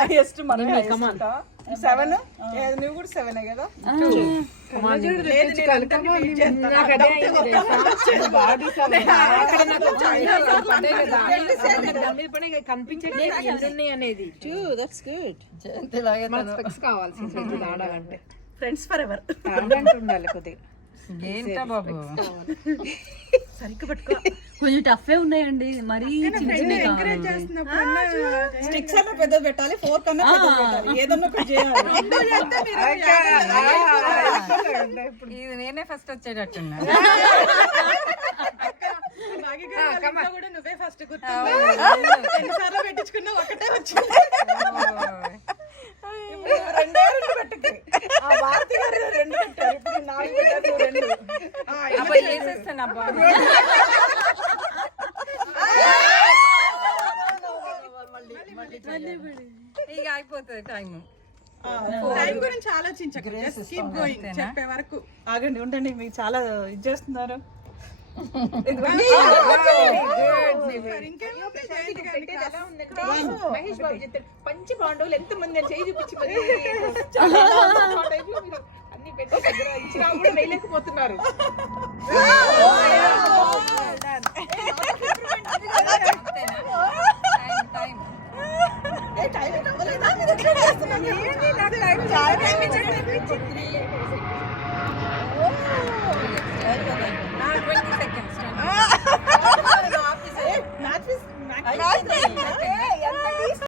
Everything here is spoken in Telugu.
హైయెస్ట్ మన 7 నువ్వు కూడా 7 కదా. కనిపించట్లేదు అనేది. ఆడాలంటే ఫ్రెండ్స్ ఫర్ ఎవర్ ఉండాలి కొద్దిగా. ఏంటా బాబు సరిగ్గా పట్టుకో. కొంచెం టఫే ఉన్నాయండి, మరీ ఎంకరేజ్ చేస్తున్నప్పుడు స్టిక్స్ అన్న పెద్ద పెట్టాలి, 4 కన్నా పెద్ద పెట్టాలి, ఏదన్నా ఒకటి చేయాలి. ఇది నేనే ఫస్ట్ వచ్చేటట్టున్నా. కూడా నువ్వే ఫస్ట్ గుర్తు. ఎన్నిసార్లు పెట్టించుకున్నా ఒకటే వచ్చింది. రెండే 2 పెట్టుకు. భారతి గారు 2 పెట్టారు, ఇప్పుడు 4 పెట్టారు. 2 అబ్బాయి వేసేస్తాను అబ్బా. ఇక అయిపోతుంది టైం. టైం గురించి ఆలోచించకు, జస్ట్ కీప్ గోయింగ్. చెప్పే వరకు ఆగండి, ఉండండి, మీకు చాలా ఇది చేస్తున్నారు. పంచి పాండవులు ఎంత మంది అని చేయి చూపించి అన్ని పెట్టి ఇచ్చినా కూడా వేయలేకపోతున్నారు. టైం